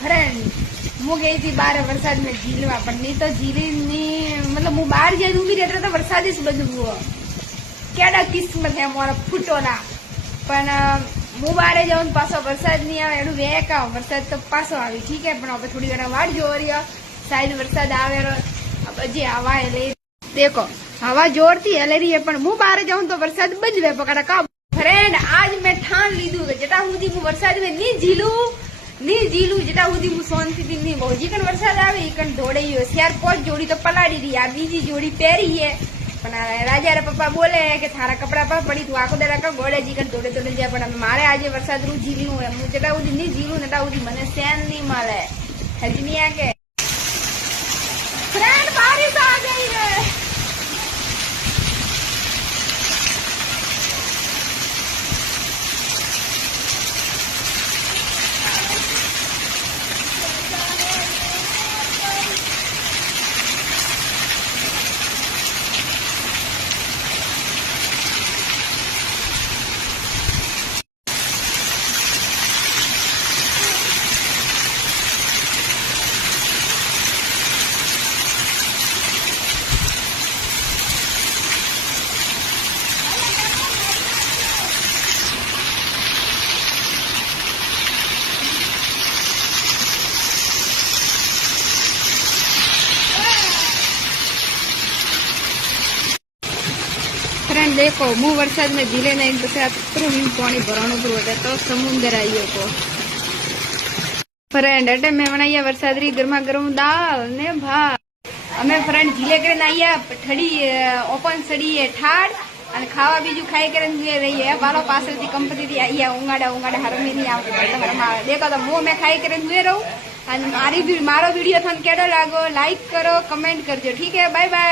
Friend હું ગઈ હતી બહાર વરસાદ में झीलवा પણ નહીં તો झीली मतलब હું બહાર જઈને ઊભી રહી એટલે તો વરસાદ જ બધું કેડા કિસ્મત હે મારા ફૂટોના પણ હું બહાર જાઉં પાછો વરસાદ નહીં આવે એનું વેકા વરસાદ તો પાછો આવી ઠીક હે પણ હવે થોડી વાર વાટ જોવા રહ્યા શાયદ વરસાદ આવે હજી હવા એટલે દેખો હવા જોરથી હલે રહી है પણ હું બહાર જાઉં તો વરસાદ બજવે પકડા કા फ्रेंड आज मैं ठान लीधું કે જેટા સુધી હું વરસાદ में नहीं झीलूं जेटा સુધી હું શાંતિ થી નહીં બહુ જીકન વરસાદ આવે ઈકન દોડે શેર પોચ જોડી તો પલાડી રહી આ બીજી જોડી પહેરી है પણ રાજા રે પપ્પા બોલે કે થારા કપડા પર પડી તું આખો દાડા કા ગોળે જીકન દોડે દોડે જાય પણ મારે આજે વરસાદ નું ઝીલ્યું એમ હું જેટા સુધી નહીં ઝીલું નેટા સુધી મને સેન નહીં મળે હજમિયા કે फ्रेंड बारिश आ गई है फ्रेंड देखो मुँह वरसाद में झीले नहीं પછી આ કતરું પાણી ભરાણું હતું તો સમુદ્ર આવ્યો હતો फ्रेंड એટલે મેં બનાવ્યા વરસાદરી ગરમા ગરમ દાળ ને ભાત અમે फ्रेंड झीले કરીને આવ્યા ઠડી ઓપન સડી ઠાડ અને ખાવા બીજું ખાઈ કરીને રહીએ બાલો પાછળથી કંપનીથી આવ્યા ઉંગાડા હરમી નહીં આવતી દેખો તો હું મેં ખાઈ કરીને હુએ રહું અને મારો વિડીયો તમને કેવો લાગો લાઈક કરો કમેન્ટ કરજો ઠીક હે બાય બાય।